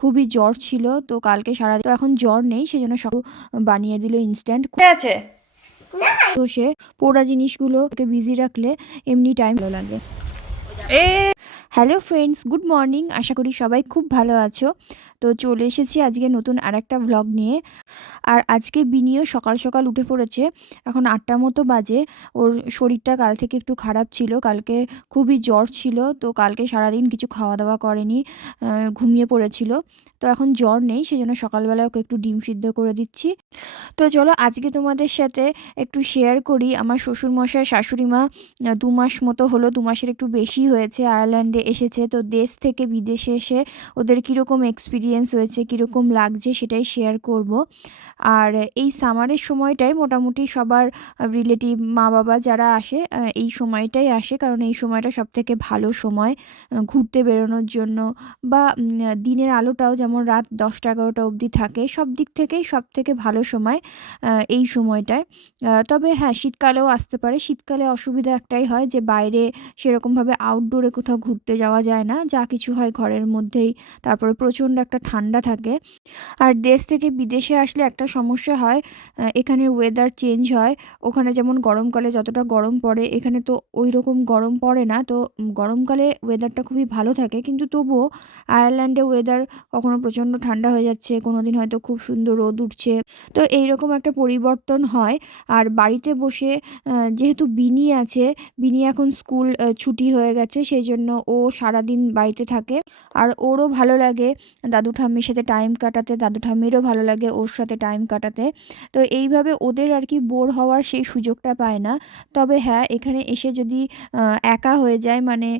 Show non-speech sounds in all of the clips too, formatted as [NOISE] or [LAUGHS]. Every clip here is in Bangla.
খুবই জ্বর ছিল তো কালকে সারা তো এখন জ্বর নেই সেজন্য সব বানিয়ে দিল ইনস্ট্যান্ট আছে? তো সে পোড়া জিনিসগুলোকে বিজি রাখলে এমনি টাইম লাগে। হ্যালো ফ্রেন্ডস গুড মর্নিং আশা করি সবাই খুব ভালো আছো। তো চলে এসেছি আজকে নতুন আর একটা ভ্লগ নিয়ে। আর আজকে বিনিও সকাল সকাল উঠে পড়েছে। এখন আটটা মতো বাজে। ওর শরীরটা কাল থেকে একটু খারাপ ছিল। কালকে খুবই জ্বর ছিল। তো কালকে সারাদিন কিছু খাওয়া দাওয়া করেনি ঘুমিয়ে পড়েছিল। তো এখন জ্বর নেই। সেজন্য সকালবেলা ওকে একটু ডিম সিদ্ধ করে দিচ্ছি। তো চলো আজকে তোমাদের সাথে একটু শেয়ার করি। আমার শ্বশুরমশাই শাশুড়ি মা দু মাস মতো হলো। দু মাসের একটু বেশি হয়েছে। আয়ারল্যান্ডে এসেছে। তো দেশ থেকে বিদেশে এসে ওদের কীরকম এক্সপিরিয়েন্স হয়েছে, কীরকম লাগছে সেটাই শেয়ার করব। আর এই সামারের সময়টাই মোটামুটি সবার রিলেটিভ মা বাবা যারা আসে এই সময়টাই আসে। কারণ এই সময়টা সব থেকে ভালো সময় ঘুরতে বেরোনোর জন্য। বা দিনের আলোটাও যেমন রাত দশটা এগারোটা অবধি থাকে, সব দিক থেকেই সব থেকে ভালো সময় এই সময়টায়। তবে হ্যাঁ শীতকালেও আসতে পারে। শীতকালে অসুবিধা একটাই হয় যে, বাইরে সেরকমভাবে আউটডোরে কোথাও ঘুরতে যাওয়া যায় না। যা কিছু হয় ঘরের মধ্যেই। তারপরে প্রচণ্ড একটা ঠান্ডা থাকে। আর দেশ থেকে বিদেশে আসলে একটা সমস্যা হয় এখানে ওয়েদার চেঞ্জ হয়। ওখানে যেমন গরমকালে যতটা গরম পড়ে, এখানে তো ওই রকম গরম পড়ে না। তো গরমকালে ওয়েদারটা খুবই ভালো থাকে। কিন্তু তবুও আয়ারল্যান্ডে ওয়েদার কখনো প্রচণ্ড ঠান্ডা হয়ে যাচ্ছে কোনো দিন হয়তো খুব সুন্দর রোদ উঠছে। তো এইরকম একটা পরিবর্তন হয়। আর বাড়িতে বসে যেহেতু বিনি আছে, বিনি এখন স্কুল ছুটি হয়ে গেছে সেই জন্য ও সারাদিন বাড়িতে থাকে। আর ওরও ভালো লাগে। দাদু ঠাম্মির সাথে টাইম কাটাতে, দাদু ঠাম্মিরও ভালো লাগে, ওর সাথে টাইম কাটাতে। তো এইভাবে ওদের আর কি বোর হওয়ার সেই সুযোগটা পায় না। তবে হ্যাঁ এখানে এসে যদি একা হয়ে যায় মানে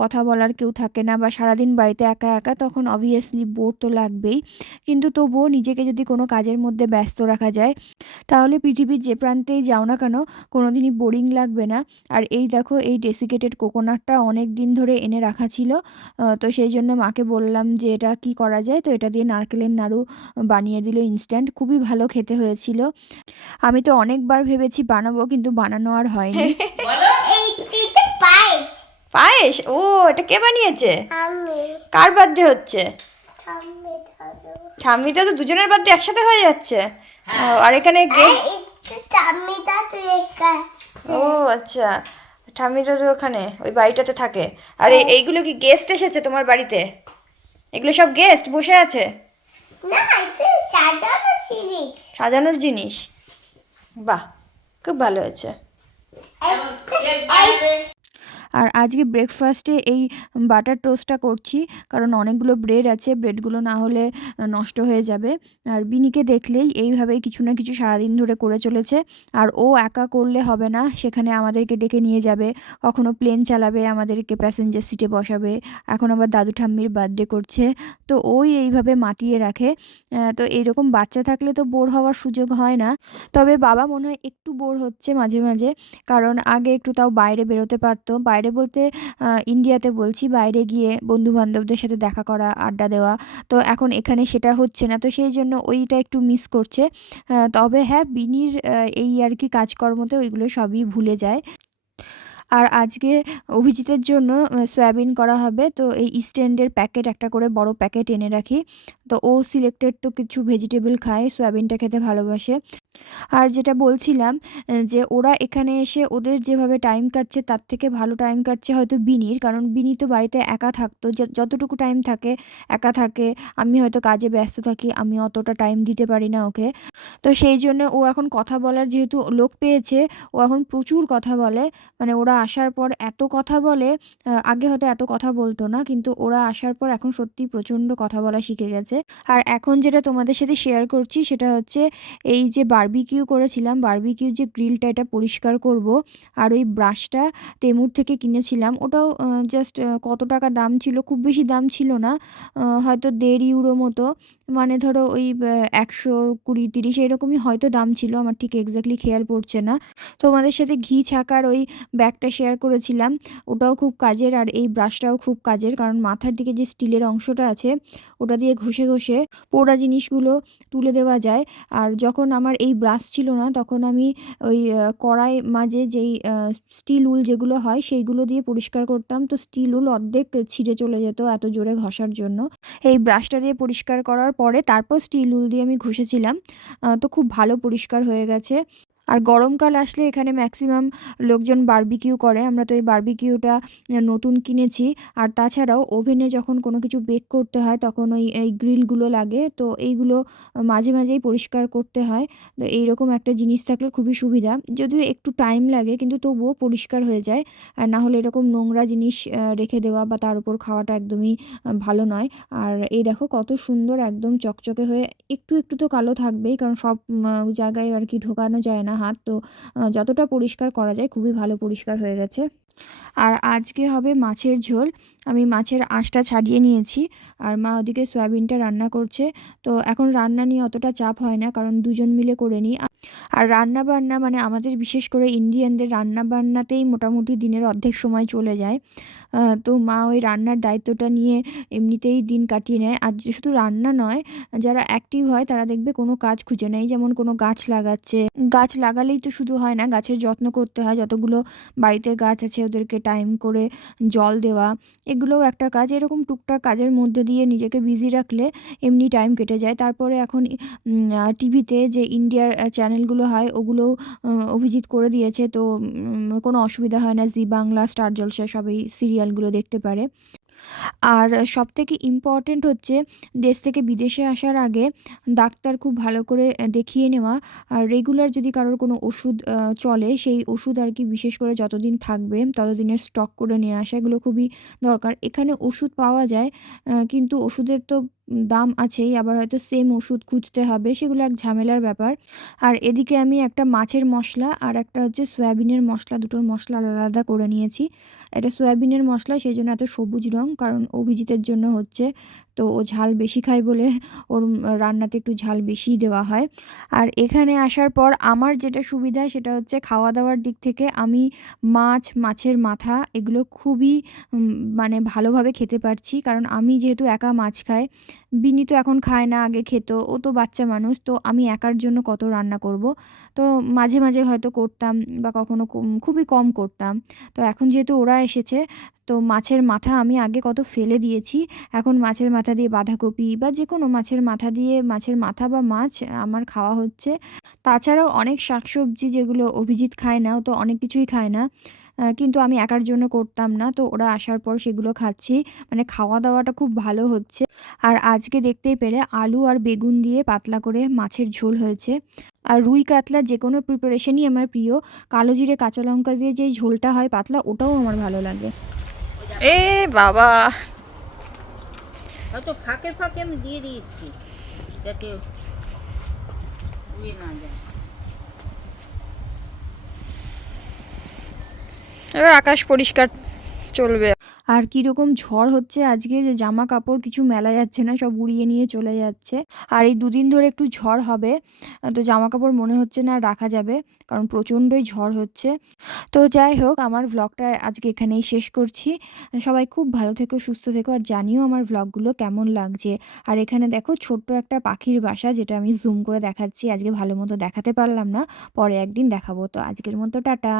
কথা বলার কেউ থাকে না বা সারাদিন বাড়িতে একা একা, তখন অবভিয়াসলি বোর তো লাগবেই। কিন্তু তবুও নিজেকে যদি কোনো কাজের মধ্যে ব্যস্ত রাখা যায়, তাহলে পৃথিবীর যে প্রান্তেই যাও না কেন কোনো দিনই বোরিং লাগবে না। আর এই দেখো, এই ডেসিকেটেড কোকোনাটটা অনেক দিন ধরে এনে রাখা ছিল। তো সেই জন্য মাকে বললাম যে, এটা কি করা যায়? তো এটা দিয়ে নারকেলের নাড়ু বানিয়ে দিল ইনস্ট্যান্ট খুবই ভালো খেতে হয়েছিল। আমি তো অনেকবার ভেবেছি বানাবো কিন্তু বানানো আর হয়নি। [LAUGHS] পায়েস। পায়েস? ও এটা কে বানিয়েছে? কার বার্থডে হচ্ছে? আমি ঠাম্মিতে তো দুজনের বার্থডে একসাথে হয়ে যাচ্ছে? আর এখানে ও আচ্ছা। ঠাম্মিটা তো ওখানে ওই বাড়িটাতে থাকে। আর এই- এইগুলো কি গেস্ট এসেছে তোমার বাড়িতে? এগুলো সব গেস্ট বসে আছে? না এটা সাজানো জিনিস। সাজানোর জিনিস? বাহ খুব ভালো হয়েছে। আর আজকে ব্রেকফাস্টে এই বাটার টোস্টটা করছি, কারণ অনেকগুলো ব্রেড আছে ব্রেডগুলো না হলে নষ্ট হয়ে যাবে। আর বিনিকে দেখলেই এইভাবেই কিছু না কিছু সারাদিন ধরে করে চলেছে। আর ও একা করলে হবে না, সেখানে আমাদেরকে ডেকে নিয়ে যাবে। কখনো প্লেন চালাবে, আমাদেরকে প্যাসেঞ্জার সিটে বসাবে। এখন আবার দাদু ঠাম্মির বার্থডে করছে। তো ওই এইভাবে মাতিয়ে রাখে। তো এইরকম বাচ্চা থাকলে তো বোর হওয়ার সুযোগ হয় না। তবে বাবা মনে হয় একটু বোর হচ্ছে মাঝে মাঝে। কারণ আগে একটু তাও বাইরে বেরোতে পারতো, বাইরে বলতে ইন্ডিয়াতে বলছি বাইরে গিয়ে বন্ধু বান্ধবদের সাথে দেখা করা, আড্ডা দেওয়া। তো এখন এখানে সেটা হচ্ছে না। তো সেই জন্য ওইটা একটু মিস করছে। তবে হ্যাঁ বিনির এই আর কি কাজকর্মতে ওইগুলো সবই ভুলে যায়। আর আজকে অভিজিতের জন্য সয়াবিন করা হবে। তো এই স্ট্যান্ডের প্যাকেট একটা করে বড় প্যাকেট এনে রাখি। তো ও সিলেক্টেড তো কিছু ভেজিটেবল খায়, সয়াবিনটা খেতে ভালোবাসে। আর যেটা বলছিলাম যে ওরা এখানে এসে ওদের যেভাবে টাইম কাটছে, তার থেকে ভালো টাইম কাটছে হয়তো বিনির, কারণ বিনি তো বাড়িতে একা থাকতো। যতটুকু টাইম থাকে, একা থাকে। আমি হয়তো কাজে ব্যস্ত থাকি, আমি অতটা টাইম দিতে পারি না ওকে। তো সেই জন্য ও এখন কথা বলার যেহেতু লোক পেয়েছে, ও এখন প্রচুর কথা বলে। মানে ওরা আসার পর এত কথা বলে আগে হয়তো এত কথা বলতো না, কিন্তু ওরা আসার পর এখন সত্যি প্রচণ্ড কথা বলা শিখে গেছে। আর এখন যেটা তোমাদের সাথে শেয়ার করছি সেটা হচ্ছে এই যে বারবিকিউ করেছিলাম বারবিকিউ যে গ্রিলটা এটা পরিষ্কার করব। আর ওই ব্রাশটা তেমুর থেকে কিনেছিলাম। ওটাও জাস্ট কত টাকা দাম ছিল? খুব বেশি দাম ছিল না। হয়তো দেড় ইউরো মতো। মানে ধরো ওই একশো কুড়ি তিরিশ এরকমই হয়তো দাম ছিল। আমার ঠিক এক্স্যাক্টলি খেয়াল পড়ছে না। তোমাদের সাথে ঘি ছাকার ওই ব্যাগটা শেয়ার করেছিলাম। ওটাও খুব কাজের। আর এই ব্রাশটাও খুব কাজের। কারণ মাথার দিকে যে স্টিলের অংশটা আছে, ওটা দিয়ে ঘষে ঘষে পোড়া জিনিসগুলো তুলে দেওয়া যায়। আর যখন আমার এই ব্রাশ ছিল না, তখন আমি ওই কড়াই মাঝে যেই স্টিল উল যেগুলো হয়, সেইগুলো দিয়ে পরিষ্কার করতাম। তো স্টিল উল অর্ধেক ছিঁড়ে চলে যেত এত জোরে ঘষার জন্য। এই ব্রাশটা দিয়ে পরিষ্কার করার পরে তারপর স্টিল উল দিয়ে আমি ঘষেছিলাম। তো খুব ভালো পরিষ্কার হয়ে গেছে। আর গরমকাল আসলে এখানে ম্যাক্সিমাম লোকজন বারবিকিউ করে। আমরা তো এই বারবিকিউটা নতুন কিনেছি। আর তাছাড়াও ওভেনে যখন কোনো কিছু বেক করতে হয়, তখন ওই, এই গ্রিলগুলো লাগে। তো এইগুলো মাঝে মাঝেই পরিষ্কার করতে হয়। তো এইরকম একটা জিনিস থাকলে খুবই সুবিধা। যদিও একটু টাইম লাগে, কিন্তু তবুও পরিষ্কার হয়ে যায়। আর না হলে এরকম নোংরা জিনিস রেখে দেওয়া বা তার উপর খাওয়াটা একদমই ভালো নয়। আর এই দেখো কত সুন্দর একদম চকচকে হয়ে, একটু একটু তো কালো থাকবেই, কারণ সব জায়গায় আর কি ঢোকানো যায় না। হাত তো যতটা পরিষ্কার করা যায় খুবই ভালো পরিষ্কার হয়ে গেছে। আর আজকে হবে মাছের ঝোল। আমি মাছের আঁশটা ছাড়িয়ে নিয়েছি। আর মা ওদিকে সয়াবিনটা রান্না করছে। তো এখন রান্না নিয়ে অতটা চাপ হয় না, কারণ দুজন মিলে করে নিই। আর রান্না বান্না মানে আমাদের বিশেষ করে ইন্ডিয়ানদের রান্না বান্নাতেই মোটামুটি দিনের অর্ধেক সময় চলে যায়। তো মা ওই রান্নার দায়িত্বটা নিয়ে এমনিতেই দিন কাটিয়ে নেয়। আর শুধু রান্না নয়, যারা অ্যাক্টিভ হয় তারা দেখবে কোনো কাজ খুঁজে নেয় যেমন কোনো গাছ লাগাচ্ছে। গাছ লাগালেই তো শুধু হয় না, গাছের যত্ন করতে হয়। যতগুলো বাড়িতে গাছ আছে ওদেরকে টাইম করে জল দেওয়া, এগুলোও একটা কাজ। এরকম টুকটাক কাজের মধ্যে দিয়ে নিজেকে বিজি রাখলে এমনি টাইম কেটে যায়। তারপরে এখন টিভিতে যে ইন্ডিয়ার চ্যানেলগুলো হয় ওগুলো অভিজিৎ করে দিয়েছে। তো কোনো অসুবিধা হয় না। জি বাংলা, স্টার জলসা সবই সিরিয়ালগুলো দেখতে পারে। আর সব থেকে ইম্পর্ট্যান্ট হচ্ছে দেশ থেকে বিদেশে আসার আগে ডাক্তার খুব ভালো করে দেখিয়ে নেওয়া। আর রেগুলার যদি কারোর কোনো ওষুধ চলে, সেই ওষুধ আর কি বিশেষ করে যতদিন থাকবে, ততদিনের স্টক করে নিয়ে আসা, এগুলো খুবই দরকার। এখানে ওষুধ পাওয়া যায় কিন্তু ওষুধের তো দাম আছেই, আবার হয়তো সেম ওষুধ খুঁজতে হবে, সেগুলো এক ঝামেলার ব্যাপার। আর এদিকে আমি একটা মাছের মশলা আর একটা হচ্ছে সয়াবিনের মশলা, দুটোর মশলা আলাদা করে নিয়েছি। এটা সয়াবিনের মশলা সেই জন্য এত সবুজ রং, কারণ অভিজিতের জন্য হচ্ছে, তো ও ঝাল বেশি খায় বলে ওর রান্নাতে একটু ঝাল বেশিই দেওয়া হয়। আর এখানে আসার পর আমার যেটা সুবিধা, সেটা হচ্ছে খাওয়া দাওয়ার দিক থেকে আমি মাছ, মাছের মাথা, এগুলো খুবই মানে ভালোভাবে খেতে পারছি। কারণ আমি যেহেতু একা মাছ খাই বিনি তো এখন খায় না, আগে খেত, ও তো বাচ্চা মানুষ, তো আমি একার জন্য কত রান্না করব? তো মাঝে মাঝে হয়তো করতাম বা কখনো খুবই কম করতাম। তো এখন যেহেতু ওরা এসেছে, তো মাছের মাথা আমি আগে কত ফেলে দিয়েছি। এখন মাছের মাথা দিয়ে বাঁধাকপি বা যে কোনো মাছের মাথা দিয়ে মাছের মাথা বা মাছ আমার খাওয়া হচ্ছে। তাছাড়াও অনেক শাকসবজি যেগুলো অভিজিৎ খায় না, ও তো অনেক কিছুই খায় না। কিন্তু আমি একার জন্য করতাম না। তো ওরা আসার পর সেগুলো খাচ্ছি। মানে খাওয়া দাওয়াটা খুব ভালো হচ্ছে। আর আজকে দেখতেই পেরে আলু আর বেগুন দিয়ে পাতলা করে মাছের ঝোল হয়েছে। আর রুই কাতলা যে কোনো প্রিপারেশনই আমার প্রিয়। কালো জিরে কাঁচা লঙ্কা দিয়ে যে ঝোলটা হয় পাতলা ওটাও আমার ভালো লাগে। এ বাবা! হয়তো ফাঁকে ফাঁকে আমি দিয়ে দিচ্ছি যাতে না যায়। এবার আকাশ পরিষ্কার চলবে। আর কীরকম ঝড় হচ্ছে আজকে যে জামা কাপড় কিছু মেলা যাচ্ছে না, সব উড়িয়ে নিয়ে চলে যাচ্ছে। আর এই দুদিন ধরে একটু ঝড় হবে, তো জামা কাপড় মনে হচ্ছে না রাখা যাবে, কারণ প্রচণ্ডই ঝড় হচ্ছে। তো যাই হোক, আমার ভ্লগটা আজকে এখানেই শেষ করছি। সবাই খুব ভালো থেকো, সুস্থ থেকো, আর জানিও আমার ভ্লগগুলো কেমন লাগছে। আর এখানে দেখো ছোট্ট একটা পাখির বাসা, যেটা আমি জুম করে দেখাচ্ছি, আজকে ভালো মতো দেখাতে পারলাম না, পরে একদিন দেখাবো। তো আজকের মতো, টাটা।